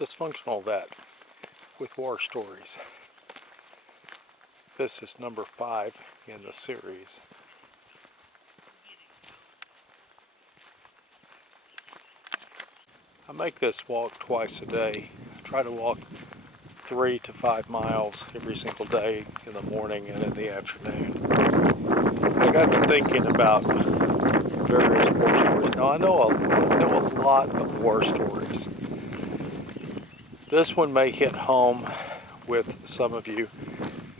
Dysfunctional Vet with War Stories. This is number 5 in the series. I make this walk twice a day. I try to walk 3 to 5 miles every single day in the morning and in the afternoon. I got to thinking about various war stories. Now I know a lot of war stories. This one may hit home with some of you,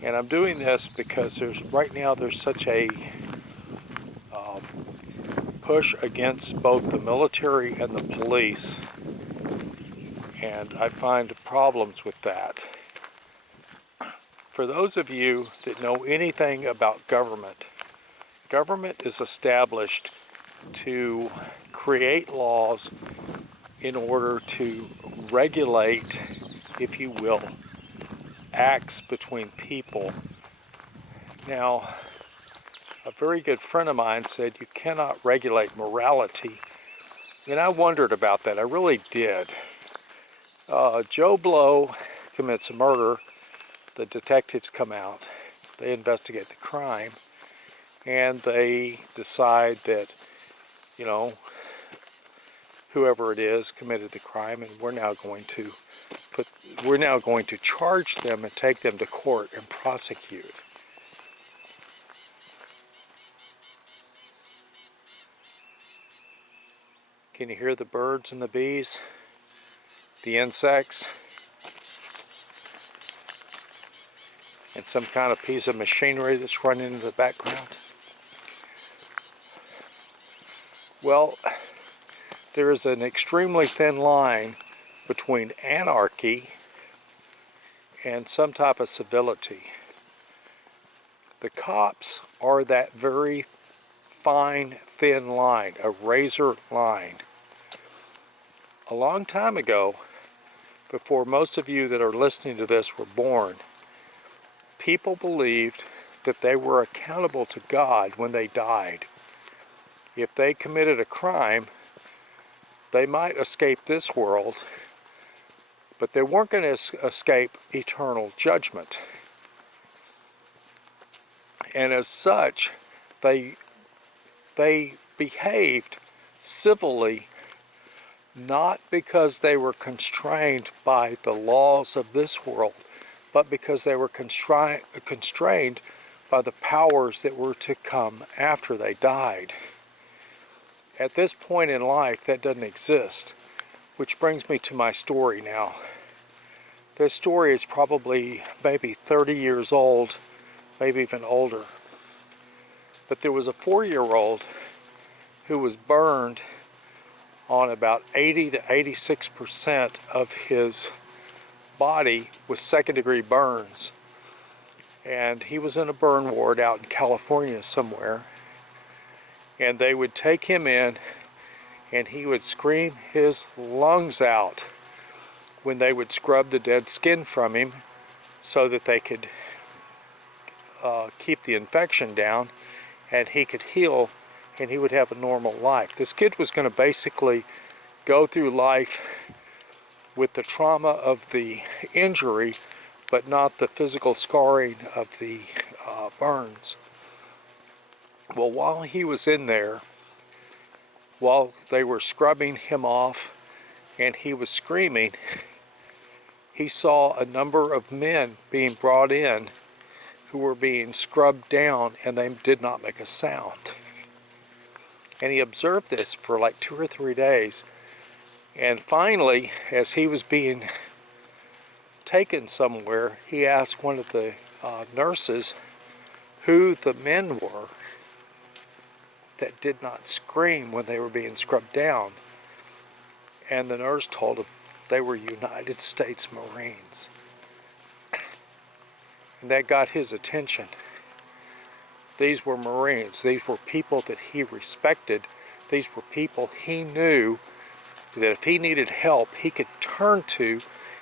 and I'm doing this because right now there's such a push against both the military and the police, and I find problems with that. For those of you that know anything about government, government is established to create laws in order to regulate, if you will, acts between people. Now, a very good friend of mine said you cannot regulate morality, and I wondered about that. I really did. Joe Blow commits a murder. The detectives come out, they investigate the crime, and they decide that, you know, whoever it is committed the crime, and we're now going to charge them and take them to court and prosecute. Can you hear the birds and the bees? The insects? And some kind of piece of machinery that's running in the background? Well, there is an extremely thin line between anarchy and some type of civility. The cops are that very fine, thin line, a razor line. A long time ago, before most of you that are listening to this were born, people believed that they were accountable to God when they died. If they committed a crime, they might escape this world, but they weren't going to escape eternal judgment. And as such, they behaved civilly, not because they were constrained by the laws of this world, but because they were constrained by the powers that were to come after they died. At this point in life, that doesn't exist, which brings me to my story now. This story is probably maybe 30 years old, maybe even older. But there was a 4-year-old who was burned on about 80 to 86% of his body with second-degree burns. And he was in a burn ward out in California somewhere. And they would take him in, and he would scream his lungs out when they would scrub the dead skin from him so that they could keep the infection down and he could heal and he would have a normal life. This kid was going to basically go through life with the trauma of the injury, but not the physical scarring of the burns. Well, while he was in there, while they were scrubbing him off and he was screaming, he saw a number of men being brought in who were being scrubbed down, and they did not make a sound. And he observed this for like 2 or 3 days. And finally, as he was being taken somewhere, he asked one of the nurses who the men were that did not scream when they were being scrubbed down. And the nurse told him they were United States Marines. And that got his attention. These were Marines. These were people that he respected. These were people he knew that if he needed help, he could turn to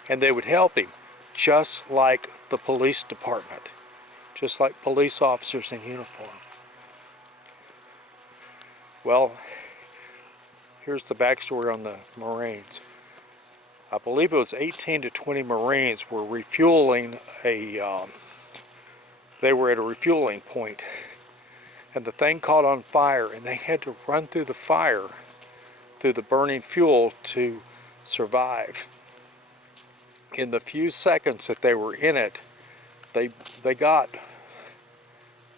and they would help him. Just like the police department. Just like police officers in uniform. Well, here's the backstory on the Marines. I believe it was 18 to 20 Marines were refueling they were at a refueling point, and the thing caught on fire, and they had to run through the fire, through the burning fuel to survive. In the few seconds that they were in it, they got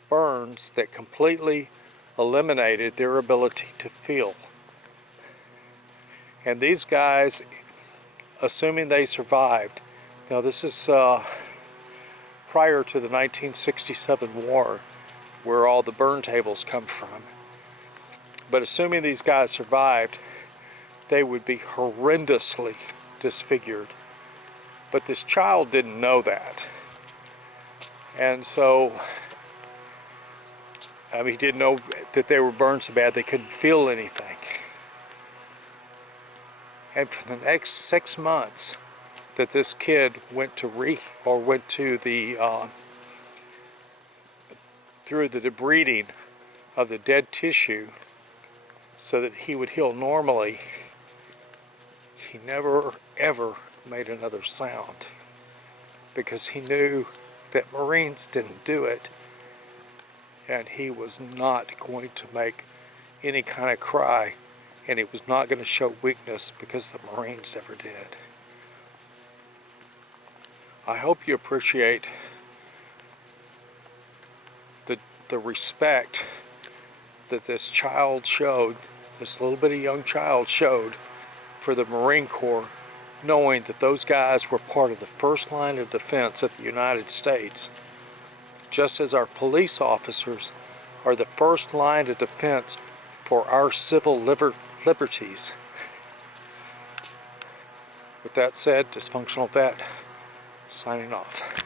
burns that completely eliminated their ability to feel. And these guys, assuming they survived, now this is prior to the 1967 war, where all the burn tables come from. But assuming these guys survived, they would be horrendously disfigured. But this child didn't know that. And so, he didn't know that they were burned so bad they couldn't feel anything. And for the next 6 months that this kid went to through the debriding of the dead tissue so that he would heal normally, he never ever made another sound, because he knew that Marines didn't do it, and he was not going to make any kind of cry, and he was not going to show weakness, because the Marines never did. I hope you appreciate the respect that this child showed, this little bitty young child showed for the Marine Corps, knowing that those guys were part of the first line of defense of the United States, just as our police officers are the first line of defense for our civil liberties. With that said, Dysfunctional Vet, signing off.